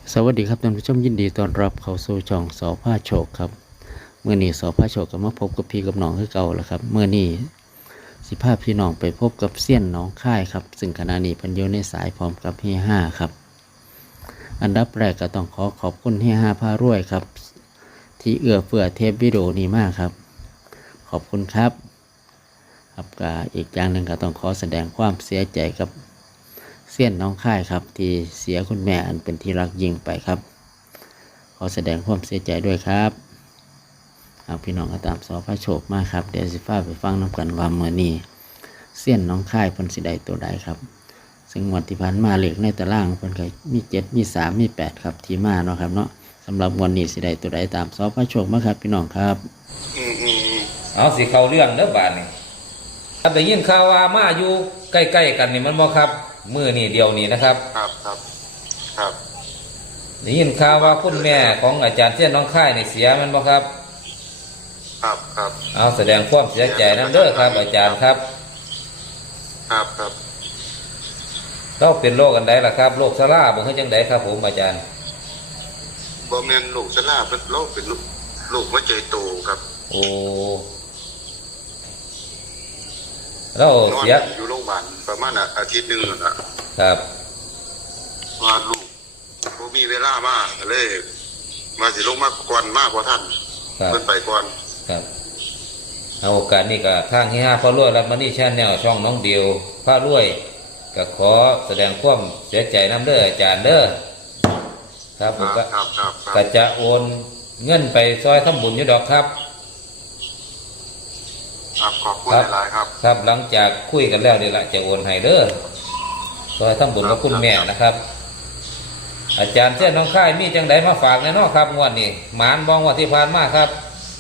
สวัสดีครับท่านผู้ชมยินดีต้อนรับเข้าสู่ช่องสอพาโชคครับเมื่อนี้สอพาโชคก็มาพบกับพี่กับน้องคือเก่าแล้วครับเมื่อนี้สิพาพี่น้องไปพบกับเซียนน้องค่ายครับซึ่งขณะนี้เพิ่นอยู่ในสายพร้อมกับเฮียห้าครับอันดับแรกก็ต้องขอบคุณเฮียห้าพารวยครับที่เอื้อเฟื้อเทปวิดีโอนี้มากครับขอบคุณครับครับก็อีกอย่างหนึ่งก็ต้องขอแสดงความเสียใจกับเซียนน้องค่ายครับที่เสียคุณแม่อันเป็นที่รักยิ่งไปครับขอแสดงความเสียใจด้วยครับพี่น้องก็ตามสอพระโชคมากครับเดี๋ยวสิฟ้าไปฟังน้ำกันว่าเมื่อนี้เซียนน้องค่ายเพิ่นสิได้ตัวใดครับซึ่งงวดที่ผ่านมาเลขในตารางเพิ่นก็มี7มี3มี8ครับที่มาเนาะครับเนาะสำหรับงวดนี้สิได้ตัวใดตามสอพระโชคมาครับพี่น้องครับเอาสิเข้าเรื่องเด้อบาดนี่ถ้าได้ยินข่าวว่ามาอยู่ใกล้ๆกันนี่มันบ่ครับมื้อนี้เดียวนี้นะครับครับได้ยินข่าวว่าคุณแม่ของอาจารย์เสี้ยนน้องค่ายนี่เสียมันบ่ครับครับเอาแสดงความเสียใจนำเด้อครับอาจารย์ครับครับเราเป็นโรคอันใดล่ะครับโรคชราบ่คือจังไดครับผมอาจารย์บ่แม่นลูกชราเป็นโรคเป็นลูกหัวใจโตครับโอ้เราเสียอยู่โรงพยาบาลประมาณอาทิตย์นึงนะครับว่าลูกบ่มีเวลามากเลยมาสิลงมาก่อนมากกว่าท่านเพิ่นไปก่อนครับเอาโอกาสนี้ก็ทางที่5พอรวยและมันนี่แชนแนลช่องน้องเดียวพารวยก็ขอแสดงความเสียใจนำเด้ออาจารย์เด้อครับผมก็จะโอนเงินไปซอยทำบุญอยู่ดอกครับขอบคุณหลายครับครับหลังจากคุยกันแล้วเดี๋ยวละจะโอนให้เด้อซอยทำบุญกับคุณแม่นะครับอาจารย์เสี้ยนน้องค่ายมีจังไดมาฝากแน่นอนครับงวดนี้หมานบองว่าที่ผ่านมาครับ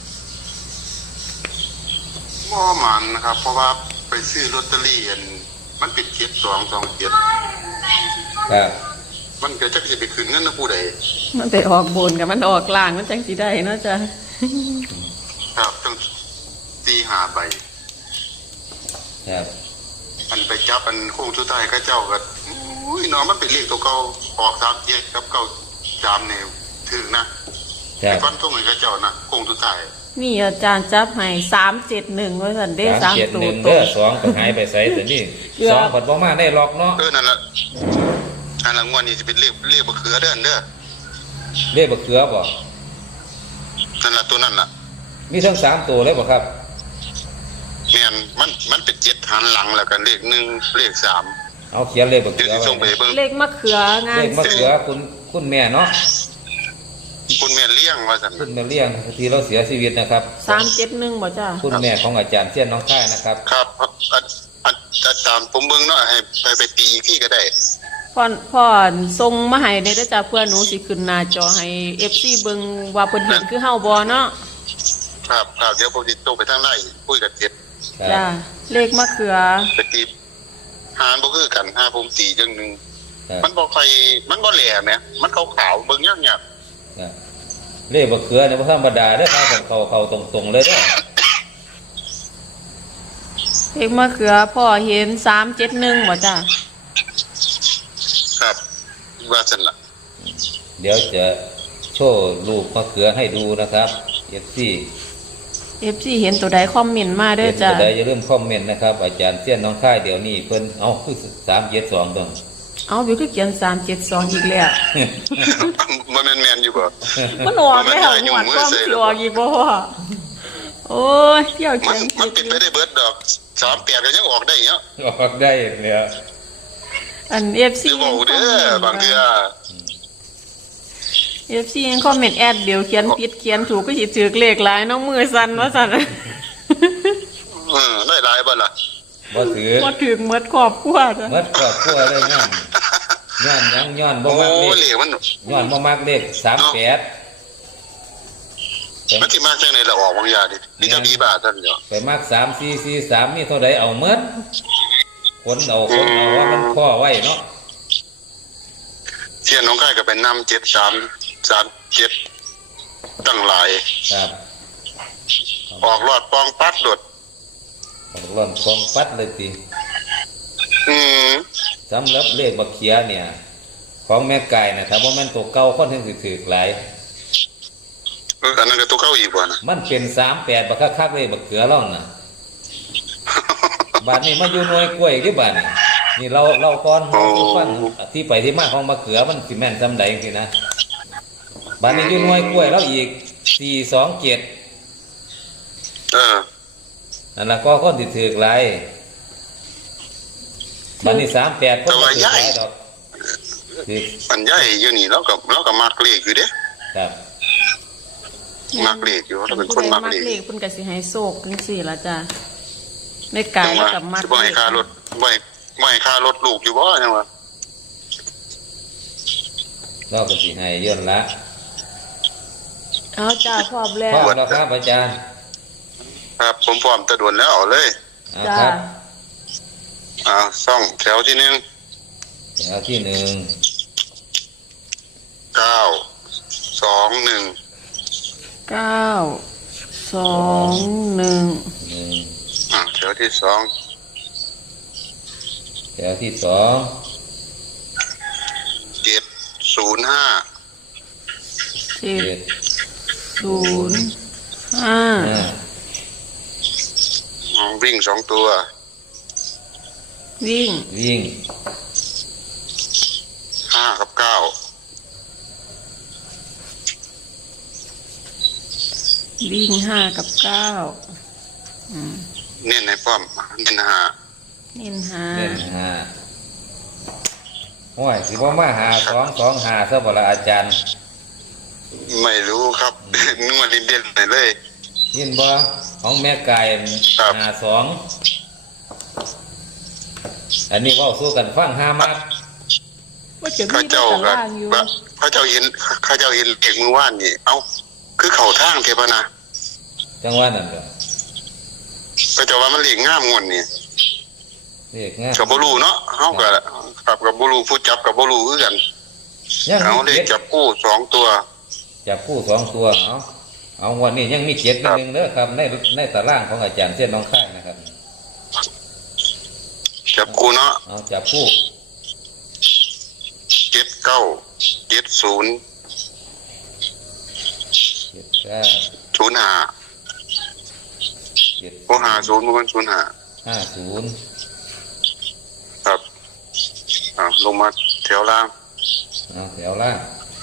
บ่หมานนะครับเพราะว่าไปซื้อลอตเตอรี่มันเป็น7227 ครับมันก็จักสิไปคืนเงินนำผู้ใดมันไปออกบนกับมันออกล่างมันจังสิได้เนาะจ้ะครับต้อง4-5ใบครับอันไปจับอันโค้งสุดท้ายก็เจ้าก็อุ้ยน้องมันเป็นเลขตัวเก่าออก37กับ93เนี่ยถึงนะไอ้ฟันทุ่งให้เจ้านะโค้งสุดท้ายนี่อาจารย์จับให้371ว่าซั่นเด้3ตัวเด้อ2ก็หายไปไสแต่นี่2ก็บ่มาได้ล็อกเนาะนั่นล่ะอันละงวดนี้สิเป็นเลขบะเขือเด้อเลขบะเขือบ่นั่นล่ะตัวนั้นล่ะมีทั้ง3ตัวเลยบ่ครับแม่นมันเป็น7หันหลังแล้วกันเลข1เลข3 เอาเขียนเลขบะเขือไว้เลขมะเขืองานเลขมะเขือคุณแม่เนาะคุณแม่เลี้ยงว่าซั่นคุณแม่เลี้ยงที่เราเสียชีวิตนะครับ 371บ่จ้ะคุณแม่ของอาจารย์เสี้ยนน้องค่ายนะครับครับอาจารย์ผมเบิ่งเนาะให้ไปตีอีกทีก็ได้พ่อส่งมาให้ได้จ้ะเพื่อหนูสิขึ้นหน้าจอให้ FC เบิ่งว่าเพิ่นเห็นคือเฮาบ่เนาะครับเดี๋ยวผมสิโทรไปทางไลน์คุยกับเจ็บจ้ะเลขมะเขือไปตีหารบ่คือกันหาผมตีจังนึงมันบ่ค่อยมันบ่แหลมแหมมันขาวๆเบิ่งยากเลขบะเขือเนี่ยบ่ธรรมดาเด้อครับเขาตรงๆเลยเด้อเลขมะเขือพ่อเห็น371บ่จ้ะครับว่าซั่นล่ะเดี๋ยวจะโชว์รูปมะเขือให้ดูนะครับ FC เห็นตัวใดคอมเมนต์มาเด้อจ้ะตัวใดอย่าลืมคอมเมนต์นะครับอาจารย์เสี้ยนน้องค่ายเดี๋ยวนี้เพิ่นเอาคือ372ตัวเอาบิวคือเขียน372อีกแล้วบ่แม่นอยู่บ่มันออกแล้วหมดความสิออกอีกบ่โอ้ยเที่ยวเขียนมันเป็นไปได้เบิดดอก38ก็ยังออกได้เนาะออกได้เนี่ยอัน FC บ่เด้อบางเทื่อ FC ยังคอมเมนต์แอดเดี๋ยวเขียนผิดเขียนถูกก็สิถูกเลขหลายน้องมือสั่นว่าสั่นได้หลายบ่ล่ะบ่ถือบ่ถึงหมดครอบครัวจ้ะหมดครอบครัวเลยย้อนบ่มักเลขย้อนบ่มักเลข38 มันสิมาจังได๋ล่ะออกบางอย่างดิมีแต่ดีบาท่านเนาะไปมัก3443มีเท่าใดเอาหมดคนเอาว่ามันข้อไว้เนาะเสียนน้องค่ายก็เป็นนำ7337ตั้งหลายครับออกรอดปองปัดโดดออกรอดปองปัดเลยติสำหรับเลขบักเขียเนี่ยของแม่ไก่นะถ้าว่ามันตัวเก่าคนถึงสิถือหลายอันนั้นก็ตัวเก่าอีกว่านะมันเป็น38บักคักๆเลยบักเขือร่องน่ะ บาดนี้มาอยู่หน่วยกล้วยที่บาดนี่เราก่อนเราฟังที่ไปที่มาของมะเขือมันสิแม่นจำใดจริงๆนะบาดนี้อยู่หน่วยกล้วยแล้วอีก427นั่นล่ะก็คนที่ถือหลายบาดนี้38คนก็ถือหลายดอกถือมันใหญ่อยู่นี่แล้วก็มักเลขอยู่เด้ครับมักเลขอยู่เราเป็นคนผู้ใดมักมักเลขเลขเพิ่นก็สิให้โชคจังซี่ล่ะจ้ะแม่กายแล้วก็มักสิบ่ให้ค่ารถบ่ให้ค่ารถลูกอยู่บ่จังว่าเราก็สิให้ย่นละเอาจ้าพร้อมแล้พร้อวมแล้วครับอาจารย์ครับผมพร้อมตะดวนแล้วเอาเลยเอาจ้าครับซ่องแถวที่1 แถวที่1 9 2 1 9 2 1 1 แถวที่2 แถวที่2 705 7 7 0 5 วิ่ง2ตัววิ่งวิ่ง 5 กับ 9 วิ่ง5 กับ 9 เน้นในป้อมเน้น5 เน้นเล่น 5 หาโอ้ยสิบ่มาหา2 2 5ซะบ่ล่ะอาจารย์ไม่รู้ครับ นึกว่าเด่นๆเลยยินบ่ของแม่ไก่ครับหา2อันนี้เว้าสู้กันฟังหามักว่าจะข้ามีเจ้าตาก็รางอยู่ข้าเจ้าเห็นเด็กมือว่านนี่เอ้าคือเข่าทางเทพนะจังหว่านั่นก็ข้าเจ้าว่ามันเลียงง่ามงวนนี่เรียกง่ายกับบ่รู้เนาะเฮาก็กับบ่รู้ผู้จับกับบ่รู้คือกันยังเอามีเลข 7 จับกู้2ตัวจับคู่2ตัวเอางวันนี้ยังมี7นิดนึงเด้อครับในตารางของอาจารย์เส้นน้องค่ายนะครับจับกู้เนาะเอาจับคู่ 79 70 79 05 7 บ่50บ่มัน05 50 ครับลงมาแถวล่างเอาแถวล่าง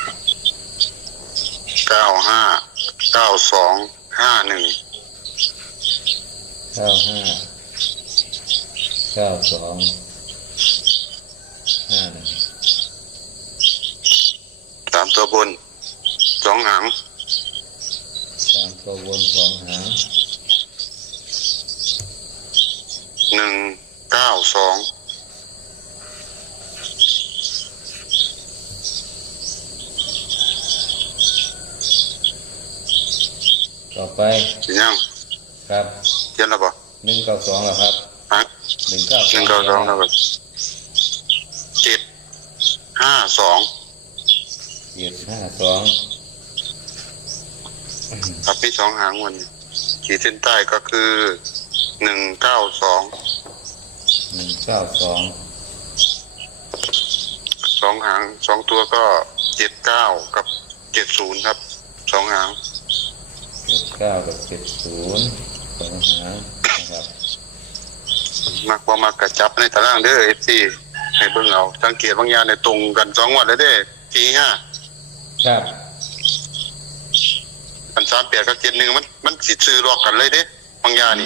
95 92 51 95 92 51 3ตัวบน2หาง 3ตัววน2หาง 192 ต่อไปสิยังครับเขียนแล้วบ่ 192แล้วครับฮะ 192 192แล้วก็752 752 ครับมี2หางวันนี้ขีดเส้นใต้ก็คือ192 192 2หาง2ตัวก็79กับ70ครับ2หาง 79กับ70 2หางนะครับมักบ่มักกระจับในตารางเด้อ FC ให้เบิ่งเอาสังเกตบางอย่างเนี่ยตรงกัน2งวดแล้วเด้ที5 ครับอัน38กับ71มันสิซื้อลอกกันเลยเด้บางอย่างนี่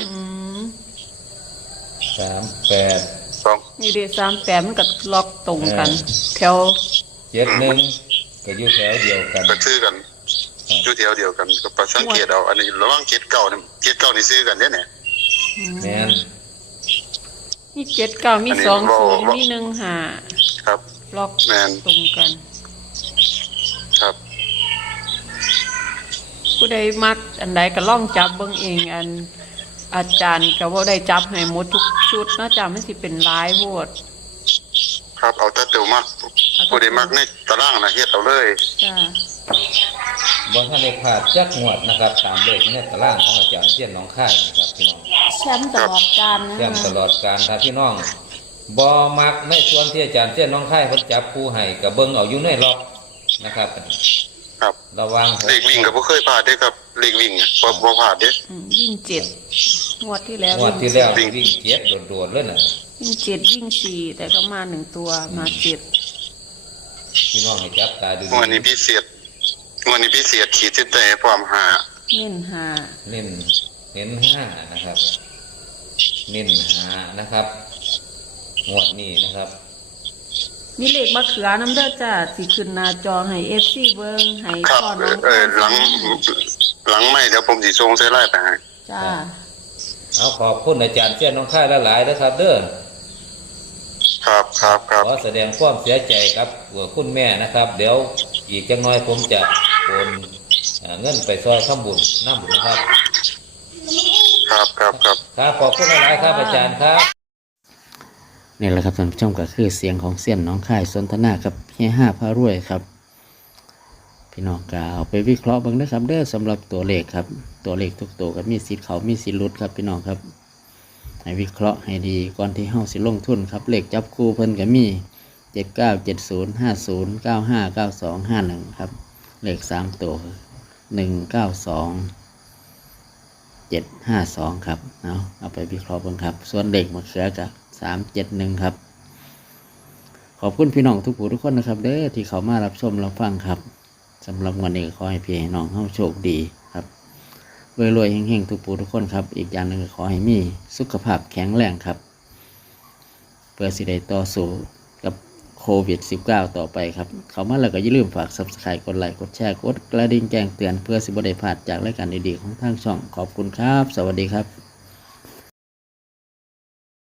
38 2 นี่เด้38มันก็ล็อกตรงกัน แถว 71ก็อยู่แถวเดียวกันก็ซื้อกันอยู่แถวเดียวกันก็ประสังเกตเอาอันนี้ระหว่าง79นี่79นี่ซื้อกันเด้เนี่ยแม่นมี79มีอันนี้ 20มี15 ครับล็อกแม่นตรงกันครับผู้ใดมักอันใดก็ล่องจับเบิ่งเองอันอาจารย์ก็บ่ได้จับให้หมดทุกชุดเนาะจ้ะมันสิเป็นหลายโพดครับเอาแต่เตียวมักผู้ใดมักในตารางน่ะเฮ็ดเอาเลยจ้ะบ่ทันได้พลาดจักงวดนะครับ ตามเลขในตารางของอาจารย์เสี้ยนหน้องค่ายนะครับพี่น้องแชมป์ตลอดกาลนะแจ้งตลอดการถ้าพี่น้องบอมักในส่วนที่อาจารย์เส้นน้องค่ายเพิ่นจับคู่ให้กับเบิ่งเอาอยู่ในล็อกนะครับครับระวังเลขวิ่งก็บ่เคยพลาดเด้ครับเลขวิ่งเนี่ยบ่พลาดเด้วิ่งเจ็ดงวดที่แล้วงวดที่แล้ววิ่งเจ็ดโดดๆเลยน่ะวิ่งเจ็ดวิ่งสี่แต่ก็มา1 ตัวมาเจ็ดพี่น้องให้จับตาดูงวดนี้พิเศษขีดเส้นใต้ให้พร้อมหาเน้นหาเน้น5นะครับเน้น5นะครับงวดนี้นะครับมีเลขมะเขือน้ำเด้อจ้าสิขึ้นหน้าจอให้ FC เบิ่งให้ครับพ่อน้องหลังไม่เดี๋ยวผมสิส่งใส่ไลน์ไปให้จ้าเอาขอบคุณอาจารย์เส้นน้องค่ายหลายๆนะครับเด้อครับครับครับขอแสดงความเสียใจครับคุณแม่นะครับ เดี๋ยวอีกจังน้อยผมจะโอนเงินไปซอยข้ามบุญน้ำบุญนะครับครับครับครับครับขอบคุณหลายๆครับอาจารย์ครับนี่แหละครับท่านผู้ชมก็คือเสียงของเสี้ยนน้องค่ายสนทนากับเฮียห้าพารวยครับพี่น้องก็เอาไปวิเคราะห์เบ้างนะครับเด้อสำหรับตัวเลขครับตัวเลขทุกตัวก็มีสิทธิ์เขามีสิทธิ์หลุดครับพี่น้องครับให้วิเคราะห์ให้ดีก่อนที่เฮาสิลงทุนครับเลขจับคู่เพิ่นก็มี797050959251ครับเลข3ตัว192752ครับเอาไปวิเคราะห์เบิ่งครับส่วนเลขมะเขือก็371ครับขอบคุณพี่น้องทุกผู้ทุกคนนะครับเด้อที่เขามารับชมรับฟังครับสำหรับวันนี้ขอให้พี่ให้น้องเฮาโชคดีครับรวยๆเฮงๆทุกผู้ทุกคนครับอีกอย่างหนึ่งขอให้มีสุขภาพแข็งแรงครับเพื่อสิได้ต่อสู้กับโควิด -19 ต่อไปครับเขามาแล้วก็อย่าลืมฝาก Subscribe กดไลค์กดแชร์กดกระดิ่งแจ้งเตือนเพื่อสิบ่ได้พลาดจากรายการดีๆของทางช่องขอบคุณครับสวัสดีครับ